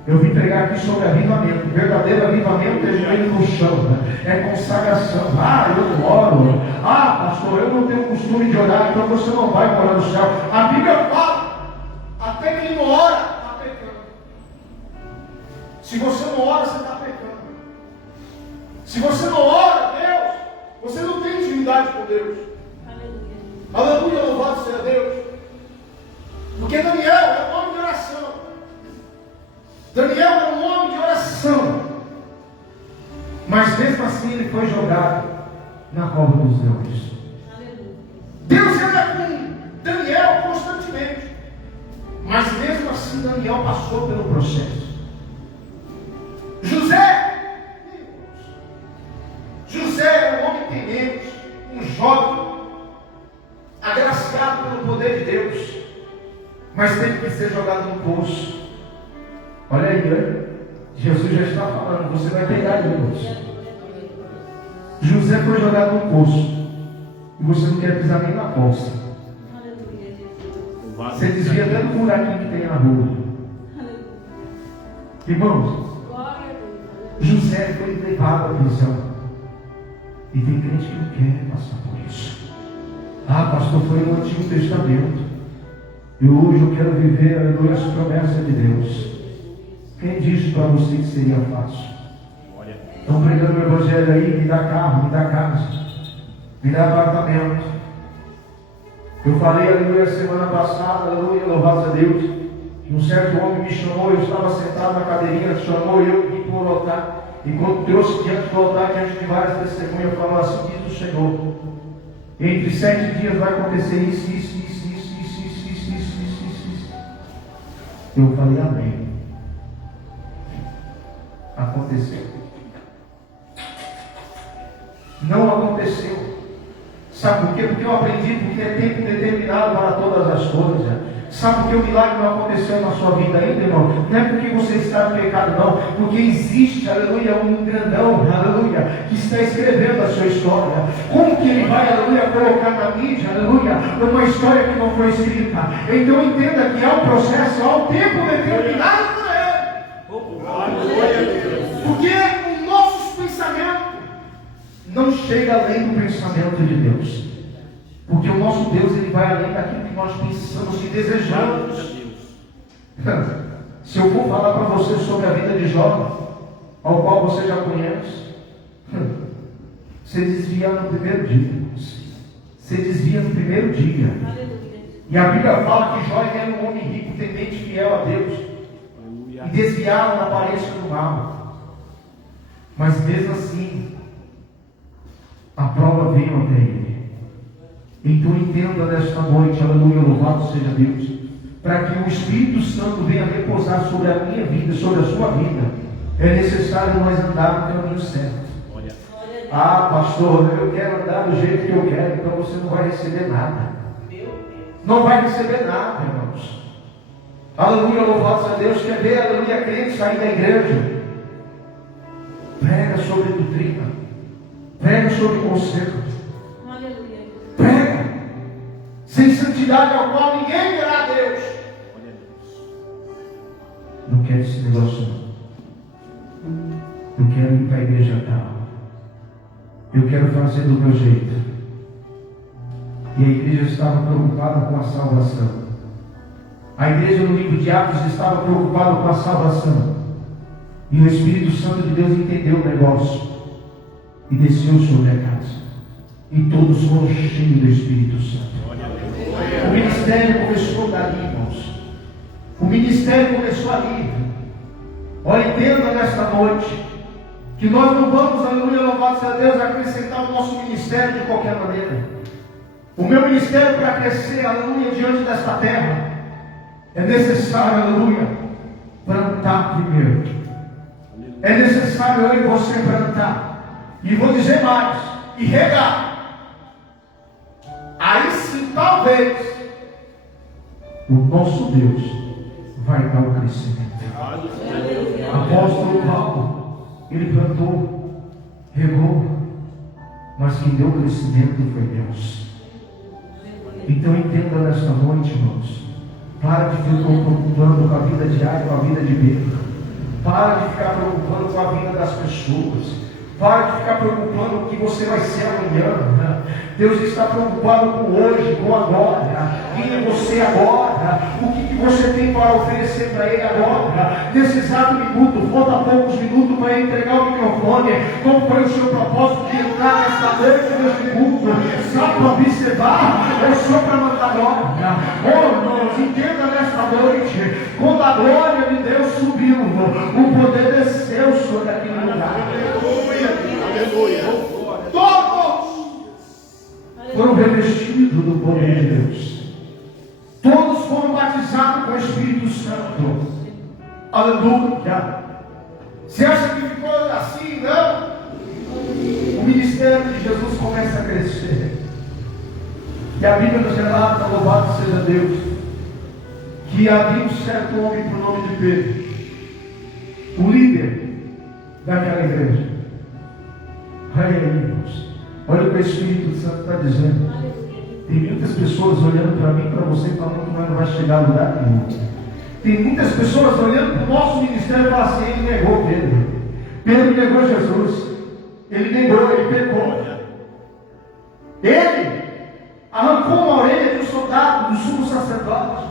Eu vim pregar aqui sobre avivamento. O verdadeiro avivamento é joelho no chão, né? É consagração. Ah, eu não oro. Ah, pastor, eu não tenho costume de orar, então você não vai morar no céu. A Bíblia fala: até quem não ora está pecando. Se você não ora, você está pecando. Se você não ora a Deus, você não tem intimidade com Deus. Aleluia. Aleluia, louvado seja Deus. Porque Daniel é um nome de oração. Daniel era um homem de oração, mas mesmo assim ele foi jogado na cova dos leões. Deus anda com Daniel constantemente, mas mesmo assim Daniel passou pelo processo. José era um homem temente, um jovem, agraciado pelo poder de Deus, mas teve que ser jogado no poço. Olha aí, né? Jesus já está falando: você vai pegar Deus. José foi jogado no poço, e você não quer pisar nem na poça. Você desvia até do buraquinho que tem na rua. Irmãos, José foi levado à prisão. E tem crente que não quer passar por isso. Ah, pastor, foi no Antigo Testamento. E hoje eu quero viver, aleluia, as promessas de Deus. Quem disse para você que seria fácil? Estão pregando o evangelho aí, me dá carro, me dá casa, me dá apartamento. Eu falei, aleluia, semana passada, aleluia, louvados a Deus, que um certo homem me chamou, eu estava sentado na cadeirinha, chamou eu, vim para o altar. E quando trouxe diante do altar, diante de várias testemunhas, falou assim: diz o Senhor, entre 7 dias vai acontecer isso. Eu falei, amém. Aconteceu. Não aconteceu. Sabe por quê? Porque eu aprendi, porque é tempo determinado para todas as coisas. Sabe por que o milagre não aconteceu na sua vida ainda, irmão? Não é porque você está no pecado, não. Porque existe, aleluia, um grandão, aleluia, que está escrevendo a sua história. Como que ele vai, aleluia, colocar na mídia, aleluia, uma história que não foi escrita? Então entenda que há um processo, há um tempo determinado para ele. Porque o nosso pensamento não chega além do pensamento de Deus. Porque o nosso Deus, ele vai além daquilo que nós pensamos e desejamos. Se eu for falar para você sobre a vida de Jó, ao qual você já conhece, você desvia no primeiro dia. Você desvia no primeiro dia. E a Bíblia fala que Jó era um homem rico, temente, fiel a Deus. E desviava na aparência do mal. Mas mesmo assim, a prova veio até ele. Então entenda nesta noite, aleluia, louvado seja Deus, para que o Espírito Santo venha repousar sobre a minha vida, sobre a sua vida, é necessário nós andar no caminho certo. Ah, pastor, eu quero andar do jeito que eu quero, então você não vai receber nada. Não vai receber nada, irmãos. Aleluia, louvado seja Deus. Quer ver, aleluia, crente sair da igreja? Prega sobre doutrina, prega sobre conselho. Prega, sem santidade ao qual ninguém verá a Deus. Não quero esse negócio não. Eu quero ir para a igreja tal. Eu quero fazer do meu jeito. E a igreja estava preocupada com a salvação. A igreja no livro de Atos estava preocupada com a salvação. E o Espírito Santo de Deus entendeu o negócio e desceu sobre a casa. E todos foram cheios do Espírito Santo. O ministério começou dali, irmãos. O ministério começou ali. Olha, entenda nesta noite que nós não vamos, aleluia, louvado seja Deus, acrescentar o nosso ministério de qualquer maneira. O meu ministério para crescer, aleluia, diante desta terra, é necessário, aleluia, plantar primeiro. É necessário eu e você plantar. E vou dizer mais, e regar. Aí sim, talvez, o nosso Deus vai dar o crescimento. Apóstolo Paulo, ele plantou, regou, mas quem deu o crescimento foi Deus. Então entenda nesta noite, irmãos, para de ficar preocupando com a vida diária, com a vida de Pedro. Para de ficar preocupando com a vida das pessoas. Para de ficar preocupando com o que você vai ser amanhã. Deus está preocupado com hoje, com agora. Quem é você agora? O que você tem para oferecer para Ele agora? Nesse exato minuto, falta poucos minutos para Ele entregar o microfone. Qual foi o seu propósito de entrar nesta noite, neste culto? Só para observar ou só para mandar glória? Oh, irmãos, entenda nesta noite. Quando a glória de Deus subiu, o poder desceu sobre aquele lugar. Aleluia. Todos foram revestidos do poder de Deus. Todos foram batizados com o Espírito Santo. Aleluia. Você acha que ficou assim? Não. O ministério de Jesus começa a crescer. E a Bíblia nos relata, louvado seja Deus, que havia um certo homem por nome de Pedro, o líder daquela igreja. Olha aí, irmãos. Olha o que o Espírito Santo está dizendo. Tem muitas pessoas olhando para mim, para você, falando que nós não vai chegar a lugar nenhum. Tem muitas pessoas olhando para o nosso ministério e falando assim: ele negou Pedro. Pedro negou Jesus. Ele negou, ele pecou. Ele arrancou uma orelha de um soldado, do sumo sacerdote.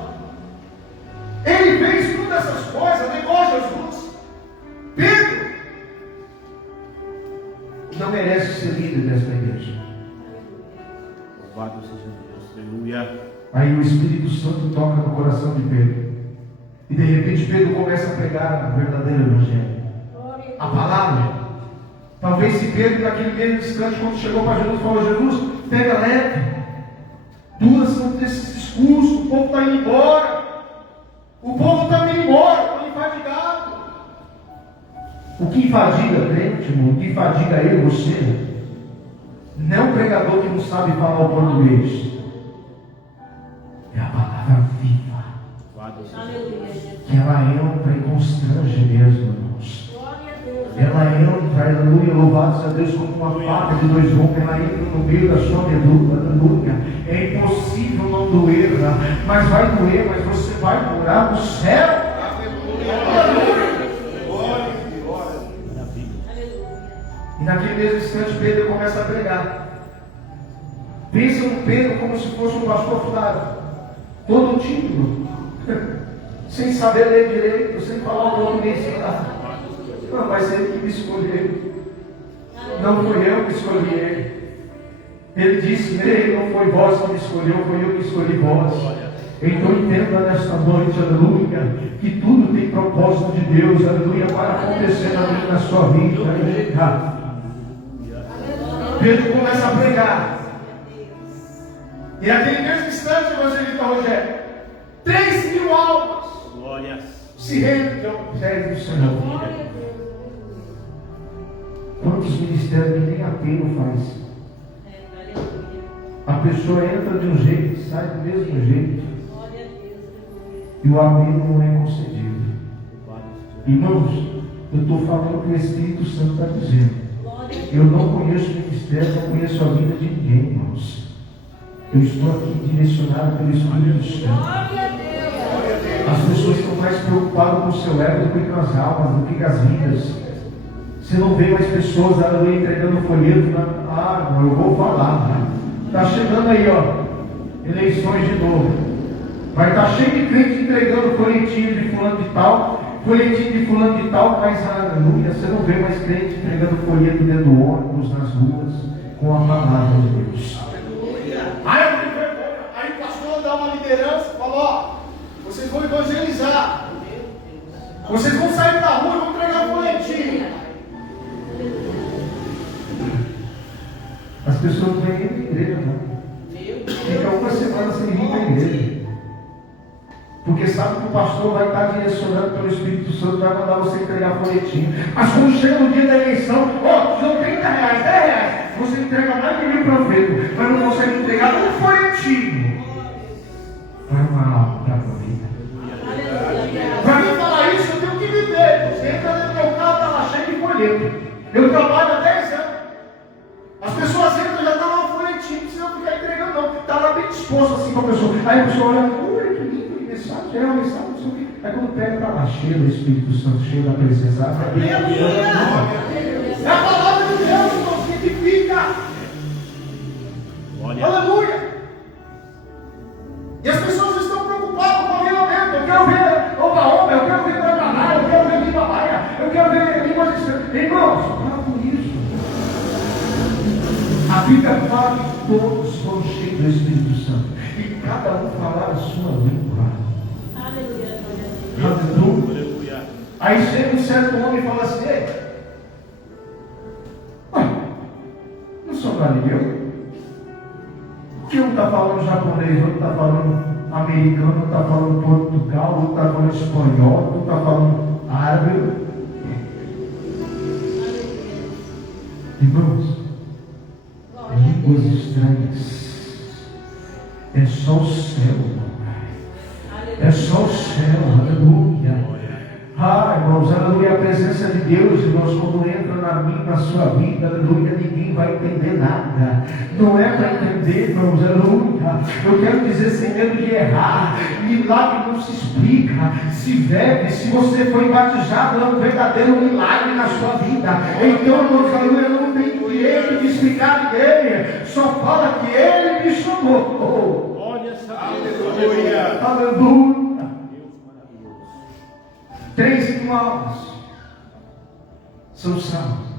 Ele fez todas essas coisas, negou Jesus. Pedro não merece ser líder desta igreja. Louvado seja Deus. Aleluia. Aí o Espírito Santo toca no coração de Pedro. E de repente Pedro começa a pregar o verdadeiro evangelho. A palavra. Talvez se Pedro naquele mesmo instante, quando chegou para Jesus, falou: Jesus, pega leve. Duas são desses discursos, o povo está indo embora. O povo está indo embora, estou enfadigado. O que infadiga crente, irmão, o que infadiga eu e você, não é um pregador que não sabe falar o português. É a palavra viva. Que ela entra e constrange mesmo, irmãos. Ela entra, aleluia, louvado seja Deus, como uma faca de dois gumes. Ela entra no meio da sua medula, aleluia. É impossível não doer, mas vai doer, mas você vai morar no céu. Aleluia. E naquele mesmo instante Pedro começa a pregar. Pensa no Pedro como se fosse um pastor Flávio, todo tímido, sem saber ler direito, sem falar o nome nem ensinar. Não, mas ele que me escolheu. Não foi eu que escolhi ele. Ele disse: ei, não foi vós que me escolheu, foi eu que escolhi vós. Então entenda nesta noite, aleluia, que tudo tem propósito de Deus, aleluia, para acontecer na minha, na sua vida, aleluia. Pedro começa a pregar. E naquele mesmo instante, evangelista Rogério, 3.000 almas se rendem aos pés do Senhor. Quantos ministérios que nem apelo faz? A pessoa entra de um jeito e sai do mesmo jeito. E o apelo não é concedido. Irmãos, eu estou falando o que o Espírito Santo está dizendo. Eu não conheço o ministério, não conheço a vida de ninguém, irmãos. Eu estou aqui direcionado pelo Espírito Santo. As pessoas estão mais preocupadas com o seu ego do que com as almas, do que com as vidas. Você não vê mais pessoas aleluia, entregando folheto irmão, eu vou falar. Está chegando aí, ó, eleições de novo. Vai estar cheio de crente entregando folhetinho de fulano de tal, folhetinho de fulano de tal, mas aleluia, você não vê mais crente entregando folheto dentro do ônibus, nas ruas, com a palavra de Deus. Aí o pastor dá uma liderança e fala: ó, vocês vão evangelizar. Vocês vão sair da rua e vão entregar folhetinho. As pessoas não vêm nem para a igreja, não. Fica uma semana sem vir para a igreja. Porque sabe que o pastor vai estar direcionando pelo Espírito Santo, vai mandar você entregar folhetinho. Mas quando chega no dia da eleição, ó, te dão 30 reais, 10 reais. Você entrega mais que 1000 profetas, mas não consegue entregar um folhetinho. Vai uma alma para a vida. Para mim falar isso, eu tenho que viver. Você entra no meu carro, está lá cheio de folheto. Eu trabalho há 10 anos. As pessoas entram e já estão lá um folhetinho, não precisa ficar entregando, não. Está lá bem disposto assim para a pessoa. Aí a pessoa olha: ui, que lindo, mensagem, é uma mensagem, não sei o quê. Aí quando pega, está lá cheio do Espírito Santo, cheio da presença. É a palavra de Deus que nos vivifica. Aleluia. E as pessoas estão preocupadas com o avivamento. Eu quero ver oba-oba, eu quero ver Guaraná, eu quero ver Limbabaia, eu quero ver línguas estranhas. Irmãos, para com isso. A Bíblia fala que todos foram cheios do Espírito Santo. E cada um falava a sua língua. Aleluia. Aí chega um certo homem e fala assim: ué, não sou galileu? Por que um está falando japonês, outro está falando americano, outro está falando Portugal, outro está falando espanhol, outro está falando árabe? Irmãos, línguas estranhas. É só o céu, irmão. É só o céu, aleluia. Irmãos, aleluia, a presença de Deus, irmãos, quando entra na minha, na sua vida, aleluia, ninguém vai entender nada. Não é para entender, irmãos, aleluia. Eu quero dizer sem medo de errar. Milagre não se explica, se vive. Se você foi batizado, é um verdadeiro milagre na sua vida. Então, irmãos, aleluia, não tem direito de explicar a ninguém, só fala que Ele me chamou. Olha essa aleluia. Aleluia. 3 mil almas são salvas.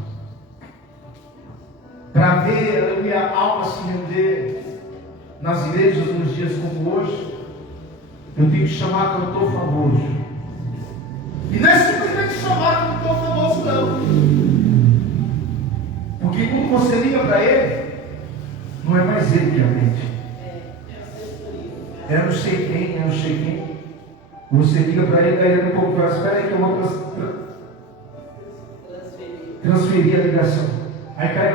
Para ver, aleluia, almas se render nas igrejas nos dias como hoje, eu tenho que chamar cantor famoso. E não é simplesmente chamar cantor famoso, não. Porque quando você liga para ele, não é mais ele que atende. É não sei quem, é não sei quem. Você liga para ele, daí ele pouco fala, espera aí que eu vou transferir a ligação. Aí cai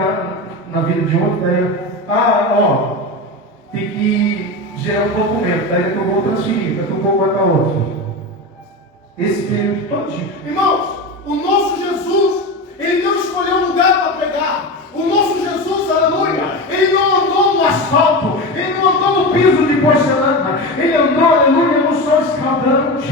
na vida de outro, daí, tem que gerar um documento, daí que eu vou transferir, daqui a pouco vai para outro. Esse período todinho. Irmãos, o nosso Jesus, Ele não escolheu um lugar para pregar. O nosso Jesus, aleluia, Ele não andou no asfalto, Ele não andou no piso de porcelana, Ele andou, aleluia, no sol escaldante,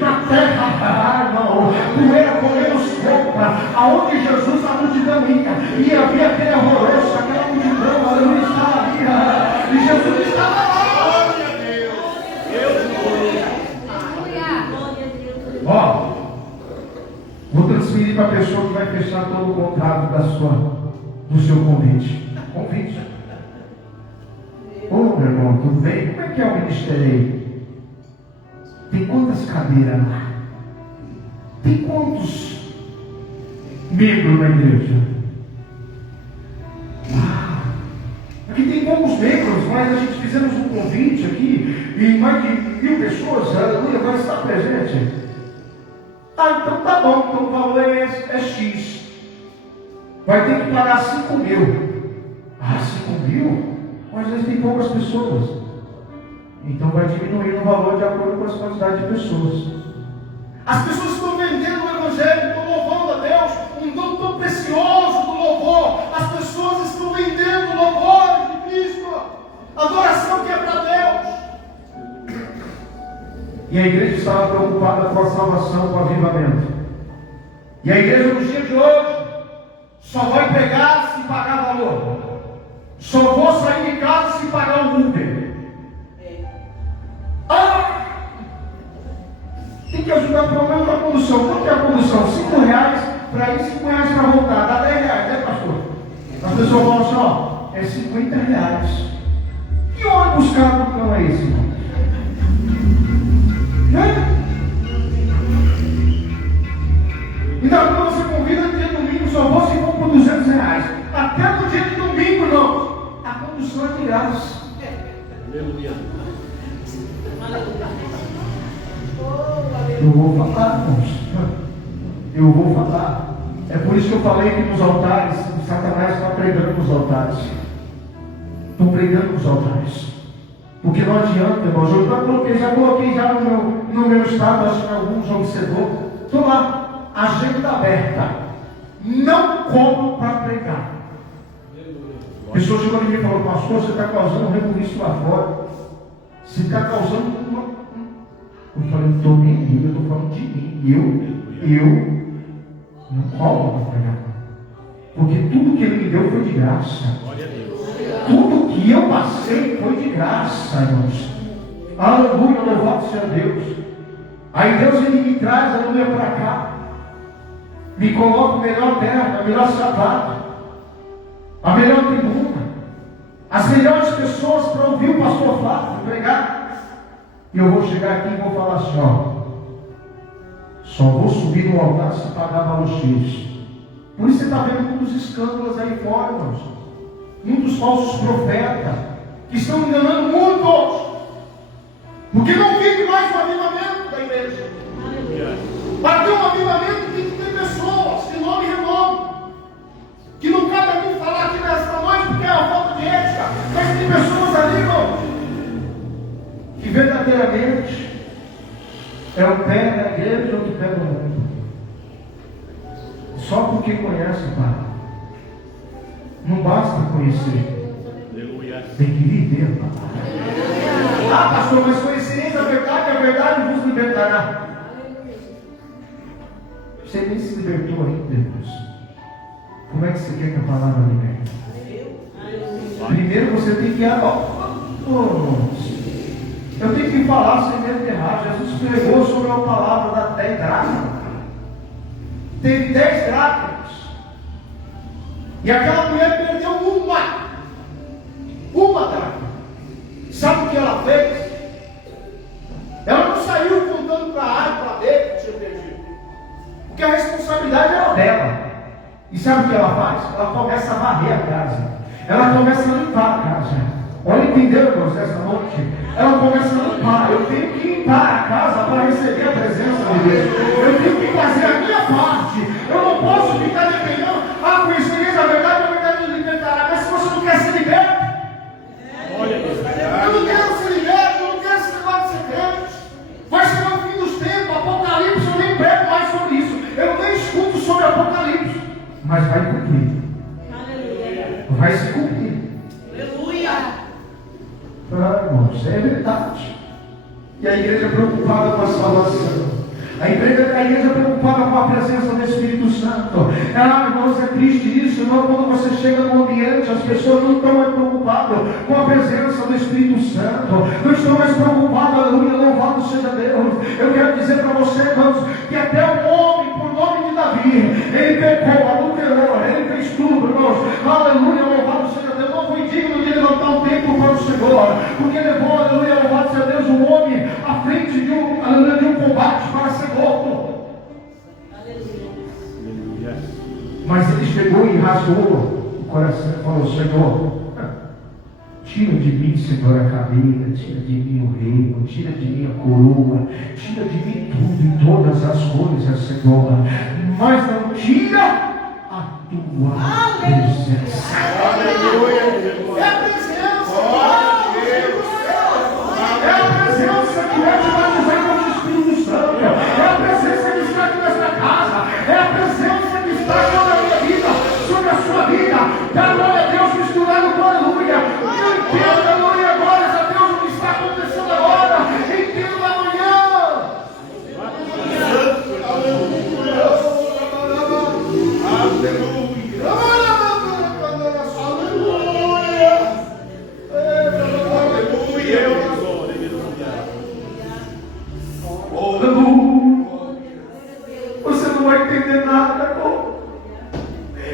na terra, irmão, poeira comendo sopa, aonde Jesus, a multidão ia, e havia aquele alvoroço, aquela multidão, aleluia, estava ali, e Jesus estava lá. Vou transferir para a pessoa que vai fechar todo o contrato do seu convite. Convite. Ô, meu irmão, tudo bem? Como é que é o ministério aí? Tem quantas cadeiras lá? Tem quantos membros na igreja? Aqui tem poucos membros, mas a gente fizemos um convite aqui e mais de 1000 pessoas, aleluia, vai estar presente. Então tá bom, então o valor é X. Vai ter que pagar 5 mil. 5 mil? Mas às vezes tem poucas pessoas. Então vai diminuir o valor de acordo com as quantidades de pessoas. As pessoas estão vendendo o Evangelho, estão louvando a Deus, um dom tão precioso do louvor. As pessoas estão vendendo o louvor de Cristo, adoração que é para Deus. E a igreja estava preocupada com a salvação, com o avivamento. E a igreja nos dias de hoje só vai pegar se pagar valor. Só vou sair de casa se pagar o Uber. Tem que ajudar pelo menos na condução. Quanto é a condução? 5 reais para ir, 5 reais para voltar. Dá 10 reais, né, pastor? As pessoas falam assim, é 50 reais. Que ônibus caro do cão é esse, irmão? Então, quando você convida no dia de domingo, só vou se for por 200 reais. Até no dia de domingo, não. A condução é de graça. Aleluia. Eu vou falar, irmãos. Eu vou falar. É por isso que eu falei que nos altares, Satanás está pregando nos altares. Estou pregando nos altares. Porque não adianta, irmãos. Eu já coloquei já no meu estado, acho que alguns observou. Estou lá. Agenda aberta. Não como para pregar. A pessoa chegou em mim e falou, pastor, você está causando um rebuliço lá fora. Você está causando uma... Eu falei, não estou nem aí, eu estou falando de mim. Eu não como para pregar. Porque tudo que ele me deu foi de graça. Tudo que eu passei foi de graça, irmãos. Aleluia, louvado seja Deus. Aí Deus ele me traz, aleluia, para cá. Me coloca a melhor terra, a melhor sapato, a melhor tribuna, as melhores pessoas para ouvir o pastor Flávio pregar. E eu vou chegar aqui e vou falar assim, só vou subir no altar se pagar valor X. Por isso você está vendo muitos escândalos aí fora, irmãos. Muitos falsos profetas que estão enganando muitos. Porque não vive mais o avivamento da igreja. Para ter um avivamento tem que ter pessoas de nome e renome. Que não cabe a mim falar aqui nesta noite porque é uma falta de ética. Mas tem pessoas ali, irmão, que verdadeiramente é o pé da igreja e outro pé do mundo. Só porque conhece, Pai. Não basta conhecer. Tem que viver, Pai. Pastor, mas conhecereis a verdade vos libertará. Você nem se libertou ainda, Deus. Como é que você quer que a palavra liberte? Primeiro você tem que... eu tenho que falar sem medo de errar. Jesus pregou sobre a palavra da 10 dracmas. Teve 10 dracmas. E aquela mulher perdeu uma dracma. Sabe o que ela fez? Ela não saiu contando para A e para B que tinha perdido, porque a responsabilidade era dela. E sabe o que ela faz? Ela começa a varrer a casa. Ela começa a limpar a casa. Olha, entendeu, irmãos, essa noite? Ela começa a limpar. Eu tenho que limpar a casa para receber a presença de Deus. Eu tenho que fazer a minha parte. Eu não posso ficar dependendo. Conhecereis a verdade nos libertará. Mas se você não quer ser liberto, eu não quero ser liberto, eu não quero ser levado a ser crente. Vai chegar o fim dos tempos, Apocalipse, eu nem prego mais sobre isso. Eu nem escuto sobre Apocalipse. Mas vai cumprir. Aleluia. Vai se cumprir. Aleluia. Irmãos, é verdade. E a igreja preocupada com a salvação. A igreja preocupada com a presença do Espírito Santo. Irmãos, é triste isso, irmão. Quando você chega no ambiente, as pessoas não estão mais preocupadas com a presença do Espírito Santo. Não estão mais preocupadas, aleluia, louvado seja Deus. Eu quero dizer para você, irmãos, que até o homem, por nome de Davi, ele pecou, adulterou, ele fez tudo, irmãos. Aleluia, louvado seja Deus. Não foi digno de levantar um templo para o Senhor, porque levou, aleluia, louvado seja Deus, um homem à frente de um combate para ser morto. Mas ele chegou e rasgou o coração e falou: Senhor, tira de mim, Senhor, a cadeira, tira de mim o reino, tira de mim a coroa, tira de mim tudo e todas as coisas, Senhor, mas não tira a tua presença. É a presença. É a presença que vai te batizar com o Espírito Santo. É a presença que está aqui nesta casa. É a presença que está sobre a minha vida, sobre a sua vida. Dá glória a Deus misturado com aleluia. Eu entendo, aleluia, glórias a Deus, o que está acontecendo agora. Entendo amanhã. Você não vai entender nada, irmão.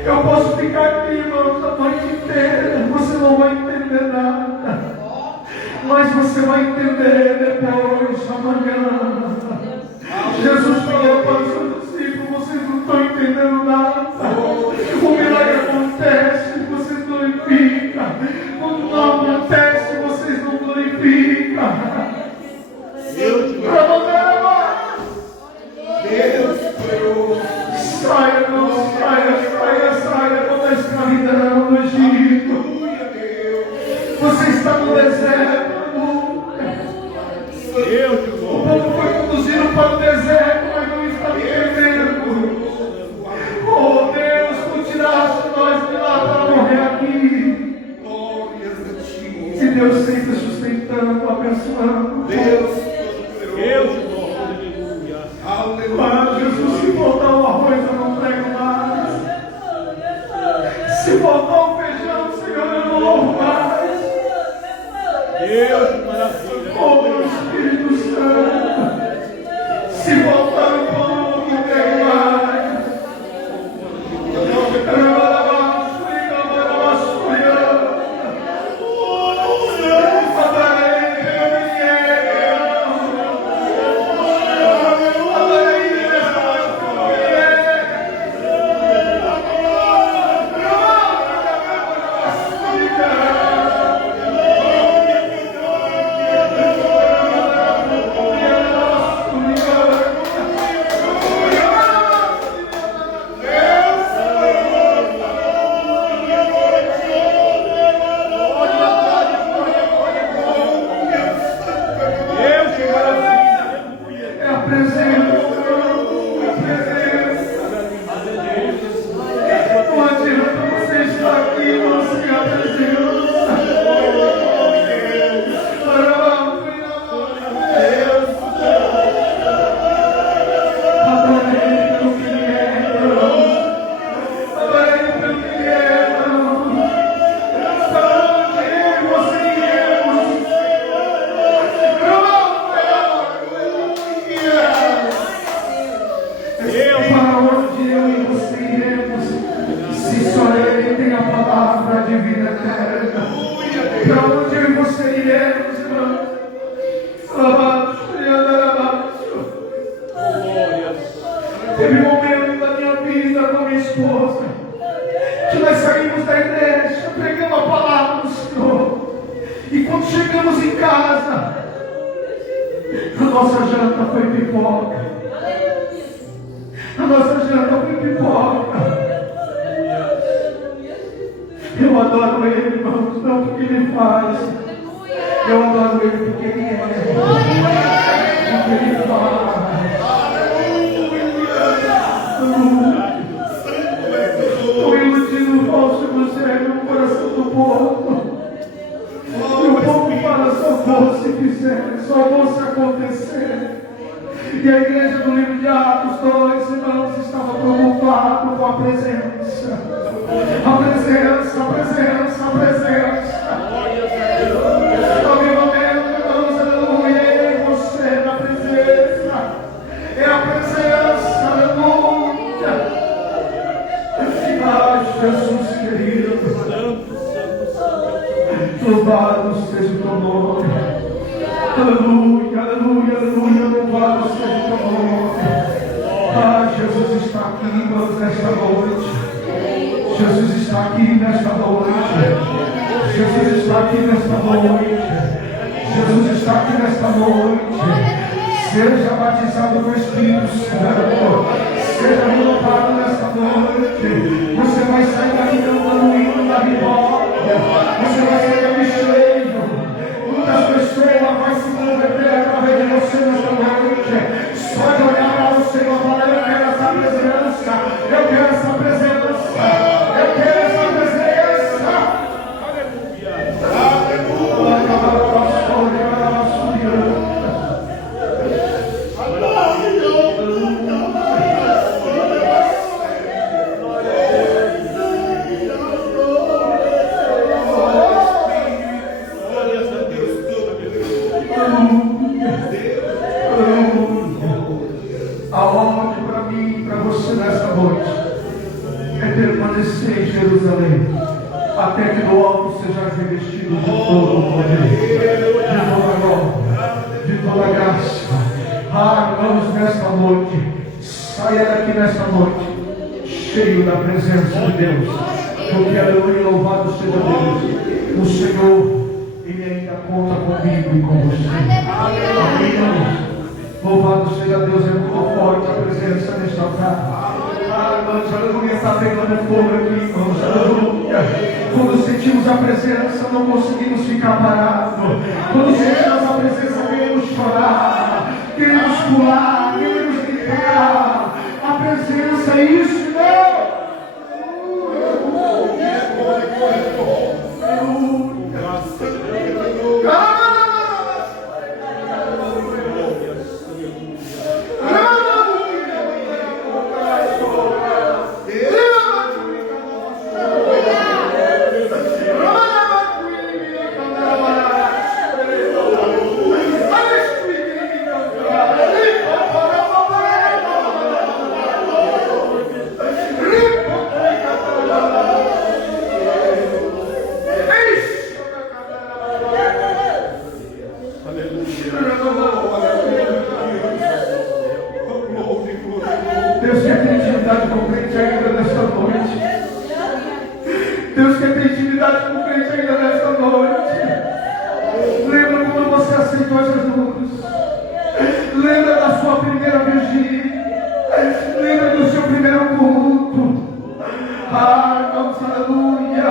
Eu posso ficar aqui, irmãos, a noite inteira. Você não vai entender nada. Mas você vai entender depois, amanhã. Jesus falou para os seus discípulos: vocês não estão entendendo nada. O milagre acontece, vocês glorificam. Quando não acontece, vocês não glorificam. Saia, irmão, saia da escravidão do Egito. Você está no deserto. O povo foi conduzido para o deserto, mas não está entendendo. Oh Deus, tu tiraste nós de lá para morrer aqui. Se Deus sempre sustentando, abençoando. Mas Jesus, se voltar o arroz, eu não prego mais. Se voltar o feijão, Senhor, eu não louvo mais. Oh, meu Espírito Santo, se voltar o pão, eu não prego mais. tem a palavra de vida eterna. Para onde eu e você iremos, irmãos? Teve um momento da minha vida com minha esposa que nós saímos da igreja, pregamos a palavra do Senhor, e quando chegamos em casa, a nossa janta foi pipoca. A nossa janta foi pipoca. Eu adoro Ele, irmãos, não porque Ele faz. Eu adoro Ele porque Ele é. Porque Ele faz. O iludido falso evangelho no coração do povo. E o povo fala, só fosse fizer, só fosse acontecer. E a igreja do livro de Atos 2, irmãos, estava preocupada com a presença. A presença, a presença, a presença. Avivamento, irmãos, aleluia, é você na presença. É a presença, aleluia. Ah, Jesus querido. Louvado seja o teu nome. Aleluia, aleluia, aleluia. Louvado seja o teu nome. Ah, Jesus está aqui, irmãos, nesta noite. Jesus está aqui nesta noite. Jesus está aqui nesta noite. Jesus está aqui nesta noite. Seja batizado com o Espírito Santo. Seja renovado nesta noite. Você vai sair daqui cantando o hino da vitória. Você vai sair daqui cheio. Muitas pessoas vão se converter através de você nesta noite. Só de olhar para o Senhor e falar: eu quero essa presença. Eu quero essa presença. Eu quero essa presença. Aleluia. Aonde para mim, para você nesta noite, é permanecer em Jerusalém, até que do alto sejais revestido de todo o poder, de toda glória, de toda graça. Ah, irmãos, nesta noite, saia daqui nesta noite, cheio da presença de Deus, porque aleluia, louvado seja Deus, o Senhor, Ele ainda conta comigo e com você. Amém, irmãos. Louvado seja Deus, é muito forte a presença nesta altar. Ah, irmãos, aleluia, está pegando fogo aqui, irmãos, aleluia. Quando sentimos a presença, não conseguimos ficar parados. Quando sentimos a presença, queremos chorar, queremos pular, queremos gritar. A presença é isso, irmão. Deus quer ter intimidade com o crente ainda nesta noite. Deus quer ter intimidade com o crente ainda nesta noite. Lembra quando você aceitou Jesus? Lembra da sua primeira vigília? Lembra do seu primeiro culto? Ah, irmãos, aleluia.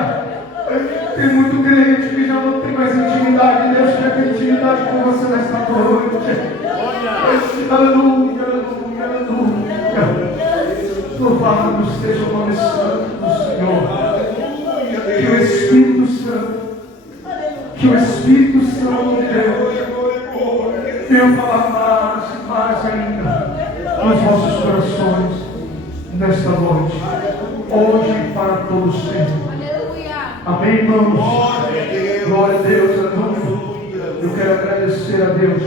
Tem muito crente que já não tem mais intimidade. Deus quer ter intimidade com você nesta noite. Aleluia, aleluia, aleluia. Louvado seja o nome santo do Senhor. Que o Espírito Santo, que o Espírito Santo de Deus venha falar mais ainda nos nossos corações nesta noite, hoje e para todo sempre. Amém, irmãos? Glória a Deus, aleluia. Eu quero agradecer a Deus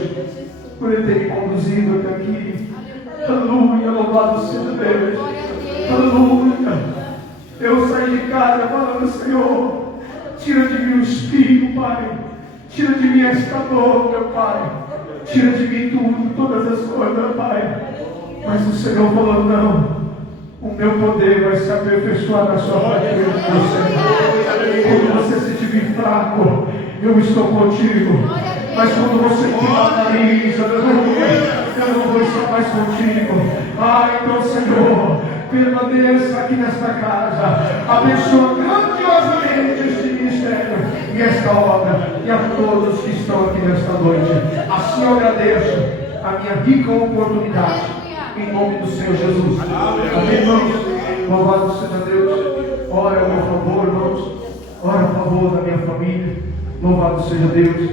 por Ele ter me conduzido até aqui. Aleluia, louvado seja Deus. Aleluia. Eu saí de casa falando: Senhor, tira de mim o espinho, Pai. Tira de mim esta dor, meu Pai. Tira de mim tudo, todas as coisas, Pai. Mas o Senhor falou: não. O meu poder vai se aperfeiçoar na sua fraqueza, meu Senhor. Quando você se estiver fraco, eu estou contigo. Mas quando você tiver nariz, eu não vou estar mais contigo. Então, Senhor, permaneça aqui nesta casa. Abençoa grandiosamente este ministério e esta obra, e a todos que estão aqui nesta noite. Assim eu agradeço a minha rica oportunidade, em nome do Senhor Jesus. Amém, irmãos? Louvado seja Deus. Ora a meu favor, irmãos. Ora a favor da minha família. Louvado seja Deus,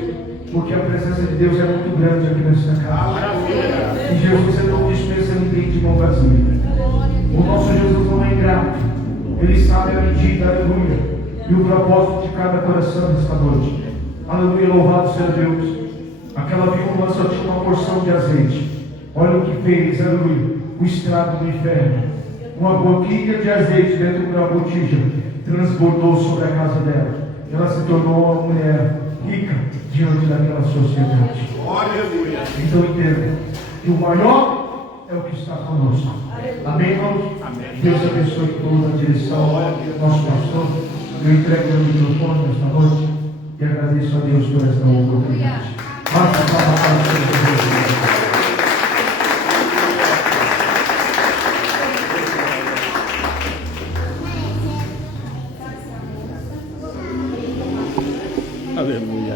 porque a presença de Deus é muito grande aqui nesta casa. E Jesus não dispensa ninguém de mão vazia. O nosso Jesus não é ingrato. Ele sabe a medida, aleluia, e o propósito de cada coração nesta noite. Aleluia, louvado seja Deus. Aquela viúva só tinha uma porção de azeite. Olha o que fez, aleluia, o estrago do inferno. Uma boquinha de azeite dentro de uma botija transbordou sobre a casa dela. Ela se tornou uma mulher rica diante daquela sociedade. Então entenda que o maior é o que está conosco. Amém, irmãos? Deus abençoe toda a direção. Nosso pastor, eu entrego o microfone nesta noite e agradeço a Deus por esta oportunidade. Aleluia.